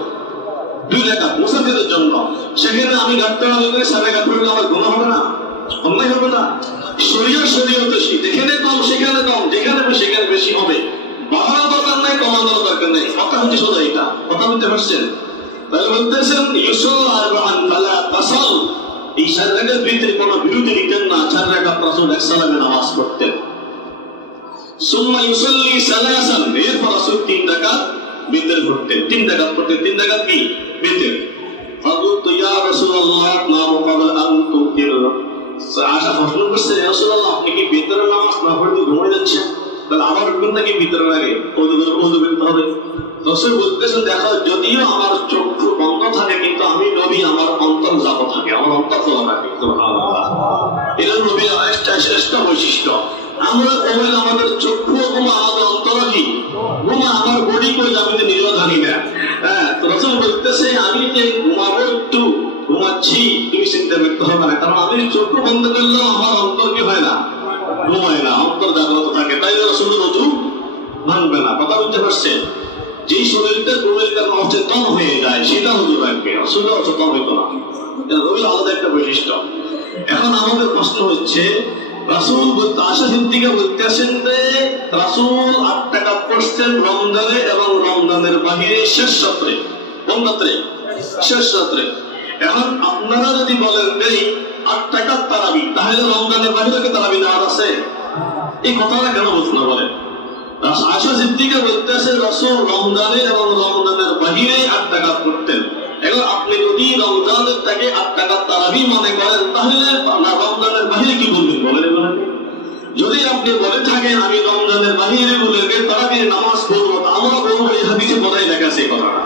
2 রাকাত মুসাফিরের জন্য। সেখানে আমি গাড়তে হবে 4 রাকাত পড়লে আমার গুনাহ হবে না? অন্যায় হবে না? শরীয়তে যেখানে কম সেখানে কম, যেখানে বেশি সেখানে বেশি হবে। বাড়ানোর দরকার নাই, কমানোর দরকার নেই। কথা হচ্ছে সোজা এটা। কথা বলতে পারছেন? তাহলে বলতেছেন ইউসুল আরবাআন ফালা তাসাল, এই 4 রাকাতের ভিতরে কোনো বিরতি নিতেন না। 4 রাকাত রাসূল এক সালামে নামাজ পড়তেন। সুম্মা ইউসাল্লি সালাসান, এরপর রাসূল 3 রাকাত বিতর পড়তেন। 3 রাকাত পড়তেন। 3 রাকাত কি? বিতর। ফাকুলতু ইয়া রাসূলুল্লাহ মা ক্বাবলা আন তুতির। আশা প্রশ্ন করছে, ইয়া রাসূলুল্লাহ আপনি কি বিতরের নামাজ না পড়ে ঘুমিয়ে যাচ্ছেন? তাহলে আমার কোনটা কি বিতর লাগে? ওযু করতে হবে। রাসূল বলতেছেন, দেখো যদিও আমার চক্ষু বন্ধ থাকে কিন্তু আমি নবী, আমার অন্তর জাগো থাকে, আমার অন্তর খোলা থাকে। সুবহানাল্লাহ। এটা নবীর আরেকটা শ্রেষ্ঠ বৈশিষ্ট্য। আমরা কেবল আমাদের চক্ষু ঘুমা, আমাদের অন্তর কি ঘুমা, আমার বডি কই যাবে নিজেও জানি না। হ্যাঁ, তো রাসূল বলতেছে আমি যে ঘুমাবো, একটু ঘুমাচ্ছি, তুমি চিন্তা করতে হবে না, কারণ আমি চক্ষু বন্ধ করলেও আমার অন্তর কি হয় না, ঘুমায় না, অন্তর জাগ্রত থাকে। তাই রাসূল ওযু ভাঙবে না। কথা বুঝতে পারছেন? যেই শরীরটা ঘুমের কারণে অচেতন হয়ে যায় সেটা ওযু রাখবে, আসলে অচেতন হইতো না। এটা রবির আলাদা একটা বৈশিষ্ট্য। এখন আমাদের প্রশ্ন হচ্ছে, রাসূল আশা সিদ্দিকা বলতেছেন যে রাসূল 8 টাকা পড়ছেন রমজানে এবং রমজানের বাহিরে শেষ রাত্রে। কোন রাত্রে? শেষ রাত্রে। এখন আপনারা যদি বলেন এই 8 টাকা তারাবি, তাহলে রমজানের বাহিরে কি তারাবি নামাজ আছে? এই কথাটা কেন বলছেন না বলেন? আশা সিদ্দিকা বলতেছে রাসূল রমজানে এবং রমজানের বাহিরে 8 টাকা পড়তেন। এখন আপনি যদি রমজানের থেকে 8 টাকা তারাবি মনে করেন, তাহলে রমজানের বাহিরে কি বলবেন বলেন? যদি আপনি বলে থাকেন আমি রমজানের বাহিরে বলে তারাবির নামাজ পড়বো, আমরা বলবো এই হাদিসে কোথায় লেখা আছে কথাটা?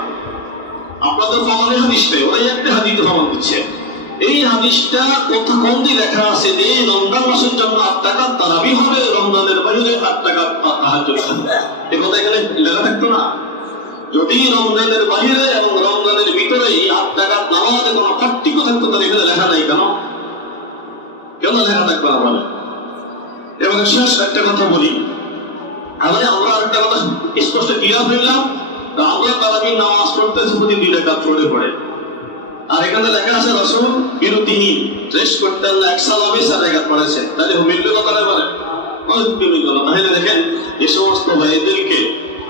আপনাদের প্রমাণের হাদিসটাই, ওরাই একটা হাদিস প্রমাণ দিচ্ছে। এই হাদিসটা কোথা কোন দিকে লেখা আছে যে রমজান মাসের জন্য 8 টাকা তারাবি হবে, রমজানের বাহিরে 8 টাকা তাহাজ্জুদ হবে? এই কথা এখানে লেখা থাকতো না? যদি রমজানের বাহিরে এবং রমজানের ভিতরে এই 8 টাকা নামাজে কোনো পার্থক্য থাকতো, তাহলে এখানে লেখা নাই কেন? কেন লেখা থাকবে না বলে? এবং শেষ একটা কথা বলি, আমরা একটা কথা স্পষ্ট ক্লিয়ার হইলাম, আমরা তারাবির নামাজ পড়তেছি প্রতি 2 রাকাত পড়ে। আর এখানে লেখা আছে রাসূল বিরতিহীন রেস্ট করতেন না, এক সালামে 4 রাকাত পড়েছে। তাহলে মিলবে কথা বলে? অনেক মিলবে না। তাহলে দেখেন এই সমস্ত ভাইদেরকে,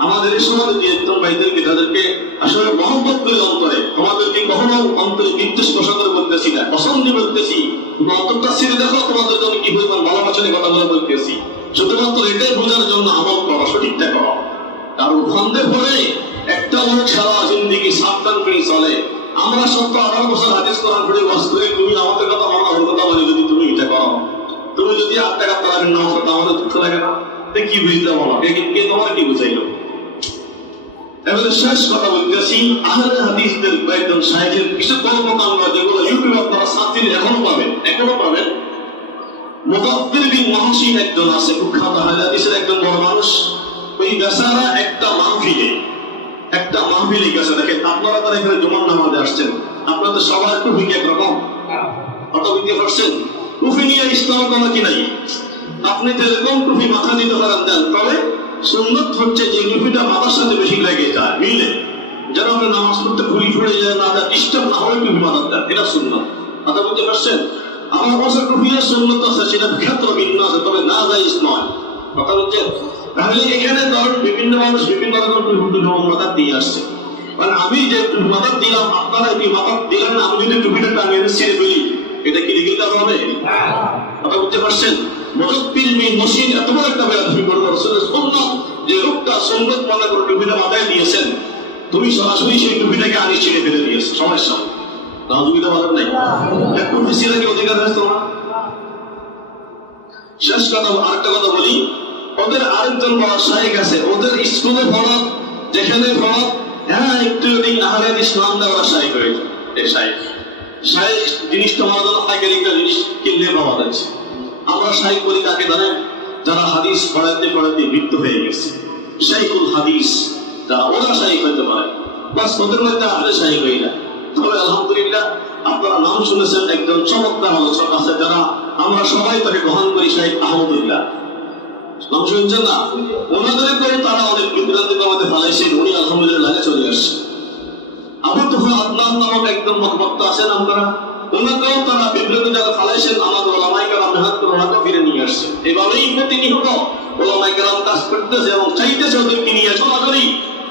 আমাদের এই সমাজে যে একদম ভাইদেরকে, তাদেরকে আসলে মহব্বত করে অন্তরে, তোমাদেরকে কখনো অন্তরে বিদ্বেষ পোষণ করে বলতেছি না, পছন্দ বলতেছি। তুমি অন্তরটা ছেড়ে দেখো, তোমাদের জন্য কি পরিমাণ ভালোবাসা কথা বলে বলতেছি। শুধুমাত্র এটাই বোঝার জন্য আমল করো, সঠিকটা করো। কারণ সন্দেহ করে একটা লোক সারা জিন্দেগি সাবধান করে চলে। আমরা 17-18 বছর হাদিস কোরআন পড়ে ওয়াজ করে, তুমি আমাদের কথা মানো, ওর কথা মানি, যদি তুমি এটা করো, তুমি যদি 8 টাকা তারাবির নামাজ পড়ো, আমাদের দুঃখ লাগে না? কি বুঝতে বলো? কে তোমার কি বুঝাইলো? এবারে শেষ কথা বলতেছি, আহলে হাদিসদের কয়েকজন শাইখের কিছু কর্মকাণ্ড যেগুলো ইউটিউবে আপনারা সাথীর এখনো পাবেন। মুদাব্বির বিন মুহসিন একজন আছে, কুখ্যাত আহলে হাদিসের একজন বড় মানুষ। ওই বেচারা একটা মাহফিলে গেছে। দেখেন আপনারা তারা এখানে জুমার নামাজে আসছেন, আপনাদের সবার টুপি কি একরকম? কথা বুঝতে পারছেন? টুপি নিয়ে ইসলাম কোনো কি নাই। আপনি যেরকম টুপি মাথা দিতে পারেন দেন, তবে সুন্নত হচ্ছে যে টুপিটা মাথার সাথে বেশি লেগে যায়, মিলে যেন আপনি নামাজ পড়তে ঘুরি ফিরে যায় না, ডিস্টার্ব না হলে টুপি মাথার দেন, এটা সুন্নত। কথা বুঝতে পারছেন? আমার কাছে টুপির সুন্নত আছে, সেটা ক্ষেত্র ভিন্ন আছে, তবে না জায়েজ নয়। কথা বুঝছেন? তাহলে এখানে ধরুন বিভিন্ন মানুষ বিভিন্ন রকম টুপি মাথা দিয়ে আসছে। মানে আমি যে মাথা দিলাম, আপনারা কি মাথা দিলেন না, আমি যদি টুপিটা টাঙিয়ে ছিঁড়ে ফেলি, এটা কি লিখিত হবে? কথা বুঝতে পারছেন? মুদাব্বির বিন মুহসিন এত বড় একটা বেয়াদবি করলো রাসূলের সুন্নাত, যে লোকটা সুন্নাত মনে করে টুপিটা মাথায় দিয়েছেন, তুমি সরাসরি সেই টুপিটাকে আনি ছিঁড়ে ফেলে দিয়েছো। সমস্যা রাজুবিটা বলেন নাই, একটু বেশি কি অধিকার আছে না? শেষ কথা, আরেকটা কথা বলি, ওদের আরেকজন বড় শাইখ আছে, ওদের স্কুলে পড়া, যেখানে পড়া, হ্যাঁ একটু যদি আহলে হাদিস নাম দেওয়া শাইখ হয়েছে। এই শাইখ জিনিসটা আমাদের আগের একটা জিনিস কিনলে পাওয়া যাচ্ছে। আমরা শাইখ বলি কাকে জানেন? যারা হাদিস পড়াতে মৃত হয়ে গেছে, শাইখুল হাদিস, যারা ওরা শাইখ হইতে পারে, বাস ওদের মধ্যে আহলে শাইখ হয়ে যায়। তবে আলহামদুলিল্লাহ আপনারা নাম শুনেছেন, একজন চমৎকার আলোচক আছে, যারা আমরা সবাই তাকে গ্রহণ করি, শাইখ আহমদুল্লাহ। নাম শুনছেন না? ওনাদের করে তারা অনেক বিভ্রান্তি আমাদের ফেলাইছেন, উনি আলহামদুলিল্লাহ চলে আসছে। আবু তুফান আদনান নামক একজন বক্তা আছেন, আপনারা ওনাকেও তারা বিভ্রান্তি যারা ফেলাইছেন, আমাদের ওলামায়ে কেরাম মেহনত করে ওনাকে ফিরে নিয়ে আসছে। এভাবেই প্রতিনিয়ত ওলামায়ে কেরাম কাজ করতেছে এবং চাইতেছে ওদেরকে নিয়ে জমা করি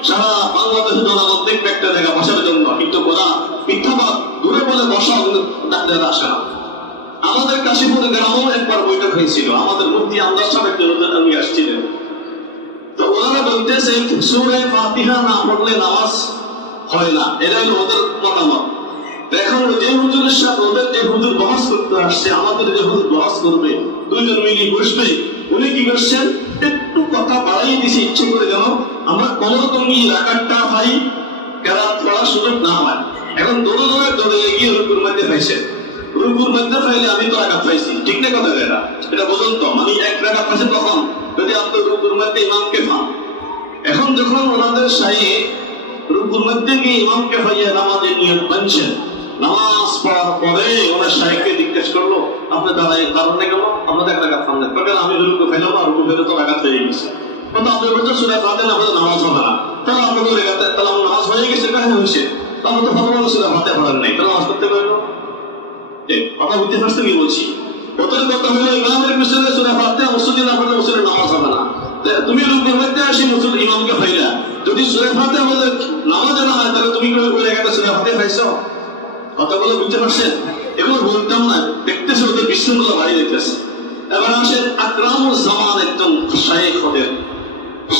সারা বাংলাদেশের জনগণ দেখবে একটা জায়গা বসার জন্য। কিন্তু বলা মিথ্যাবাদ দূরে বলে বসা ডাক্তার আসে না। আমাদের কাশীপুর গ্রামেও একবার বৈঠক হয়েছিল, আমাদের মুফতি আমদাদ সাহেব নিয়ে আসছিলেন। তো ওনারা বলতেছে সূরা ফাতিহা না পড়লে নামাজ হয় না, এটা হলো ওদের মতামত। এখন যে হুজুরের সাথে ওদের যে হুজুর বহস করতে আসছে, আমাদের যে হুজুর বহস করবে, দুইজন মিলে বসবে, উনি কি করছেন একটু কথা বাড়াই দিছে ইচ্ছে করে, যেন আমরা কোনো তুমি রাখারটা ভাই কেরাত পড়ার সুযোগ না হয়। এখন দৌড়ে দৌড়ে দৌড়ে গিয়ে রুকুর মধ্যে পাইছে, রুকুর মধ্যে পাইলে আমি তো রাখাত পাইছি, ঠিক না কথা? এটা বুঝুন তো, মানে এক রাখাত পাইছে তখন যদি আপনি রুকুর মধ্যে ইমামকে পান। এখন যখন ওনাদের সাথে রুকুর মধ্যে গিয়ে ইমামকে পাইয়া নামাজের নিয়ম মানছেন, নামাজ পড়ার পরে ওনার সাহেবকে জিজ্ঞেস করলো আপনি দাঁড়াই কারণে গেল আমাদের এক রাখাত পান না, আমি রুকু ফেলো না, রুকু ফেলে তো রাখাত হয়ে গেছে। কিন্তু আপনি বলছেন সূরা ফাতিহা না পড়লে নামাজ হবে না, তাহলে আপনাদের রেখাতে তাহলে আমার নামাজ হয়ে গেছে, কেন হয়েছে? তাহলে তো ভগবান সূরা ফাতিহা পড়েন নাই, তাহলে নামাজ করতে পারলো? কথা বুঝতে পারছেন কি বলছি? ওদের কথা হলো ইমামের পিছনে সূরা ফাতিহা মসজিদে না পড়লে মসজিদে নামাজ হবে না। তুমি রুকুর মধ্যে আসি মসজিদ ইমামকে ফাইলা, যদি সূরা ফাতিহা বলে নামাজে না হয় তাহলে তুমি ওই জায়গাতে সূরা ফাতিহা পাইছো? কথাগুলো বুঝতে পারছেন? এগুলো বলতাম না, দেখতেছে ওদের বিশৃঙ্খলা বাড়ি দেখতেছে। এবার আসেন আকরামুল জামান একজন শায়েখ ওদের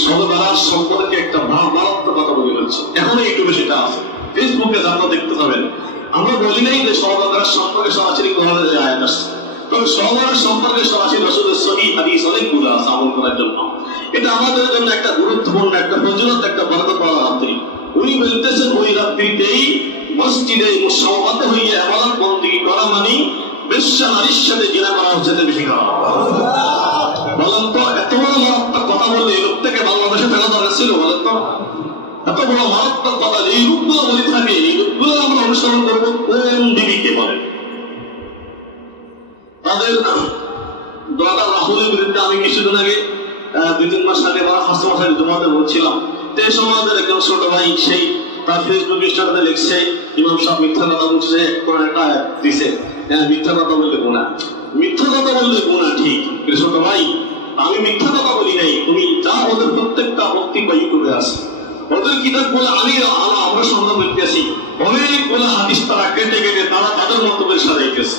সর্বদার সম্পর্কে একটা মারাত্মক কথা বলে বলছে, এখন একটু বেশিটা আছে ফেসবুকে যারা দেখতে পাবেন। আমরা বলি নাই যে সর্বদার সম্পর্কে সরাসরি কোরআনের যে আয়াত আসছে, তবে সর্বদার সম্পর্কে সরাসরি রাসূলের সহিহ হাদিস অনেকগুলো আছে আমল করার জন্য। এটা আমাদের জন্য একটা গুরুত্বপূর্ণ একটা ফজিলত, একটা বরকত পাওয়া রাত্রি। উনি বলতেছেন ওই রাত্রিতেই মসজিদে মুসাওয়াত হইয়া ইবাদত বندگی করা মানে বেশ্যা নারীর সাথে জিনা করা হচ্ছে বেশি খাওয়া। বলেন তো এত বড় মারাত্মক কথা বললে এই লোক থেকে বাংলাদেশে ফেলা দরকার ছিল? বলেন তো এত বড় মারাত্মক কথা এই রূপগুলো বলে থাকে, এই রূপগুলো আমরা অনুসরণ করবো কোন বিবিকে বলেন? তাদের দাদা রাহুলের বিরুদ্ধে আমি কিছুদিন আগে 2-3 মাস আগে বা 5 মাস আগে তোমাদের বলছিলাম, এই সমাজের একজন ছোট ভাই সেই তার ফেসবুক স্ট্যাটাসে লিখছে ইমাম সাহেব মিথ্যা কথা বলছে, কোন একটা আয়াত দিছে, মিথ্যা কথা বললে গুনাহ, মিথ্যা কথা বললে গুনাহ। ঠিক ছোট ভাই, আমি মিথ্যা কথা বলি নাই, তুমি যা ওদের প্রত্যেকটা ভক্তি বা ইউটিউবে আছে ওদের কিতাব বলে আমরা সংগ্রাম করতেছি, অনেকগুলো হাদিস তারা কেটে কেটে তারা তাদের মতো করে সাজাইতেছে।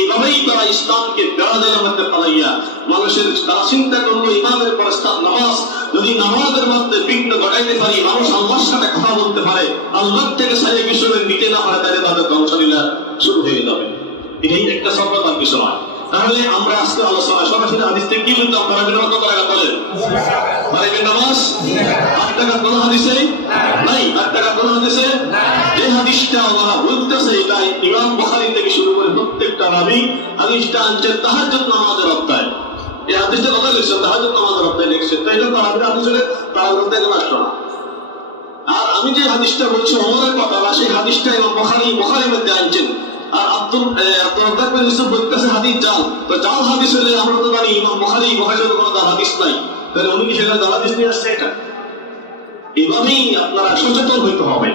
এইভাবেই তারা ইসলামকে বেড়াদের মধ্যে পালাইয়া মানুষের তারা চিন্তা করলো ইমামের পরস্তাদ নামাজ, যদি নামাজের মধ্যে বিঘ্ন ঘটাইতে পারি, মানুষ আল্লাহর সাথে কথা বলতে পারে, আল্লাহ থেকে সাইয়ে বিষয়ে নিতে না পারে, তাহলে তাদের ধ্বংসলীলা শুরু হয়ে যাবে। এটাই একটা সর্বদার বিষয়। তাহলে আমরা আজকে আলোচনা সরাসরি হাদিস থেকে কি বলতে আপনারা বিনোদন কত টাকা বলেন? পারিবেন নামাজ 8 টাকা কোন হাদিসে নাই, 8 টাকা কোন হাদিসে এই হাদিসটা ওনারা বলতেছে, এটা ইমাম বুখারী থেকে শুরু করে প্রত্যেকটা রাবী হাদিসটা আনছেন তাহাজ্জুদ নামাজের অধ্যায়। এই হাদিসটা কথা লিখছেন তাহাজ্জুদ নামাজের অধ্যায় লিখছেন, তাই এটা তাহাজ্জুদ হাদিসে তাহাজ্জুদ থেকে আসলো না। আর আমি যে হাদিসটা বলছি ওমরের কথা, সেই হাদিসটা ইমাম বুখারীর মধ্যে আনছেন। আর আব্দুল রাজ্জাক বিন ইউসুফ বলতেছে হাদিস জাল, তো জাল হাদিস হলে আমরা তো জানি ইমাম বুখারীতে কোনো হাদিস নাই, তাহলে উনি কি সেখানে জাল হাদিস নিয়ে আসছে? এটা এভাবেই আপনারা সচেতন হইতে হবে।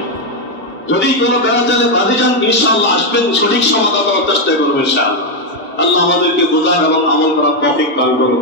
যদি কোনো বেড়াচালে বাধে যান ইনশাআল্লাহ আসবেন, সঠিক সমাধান করার চেষ্টা করবেন ইনশাআল্লাহ। আল্লাহ আমাদেরকে বোঝার এবং আমল করার তৌফিক দান করুন।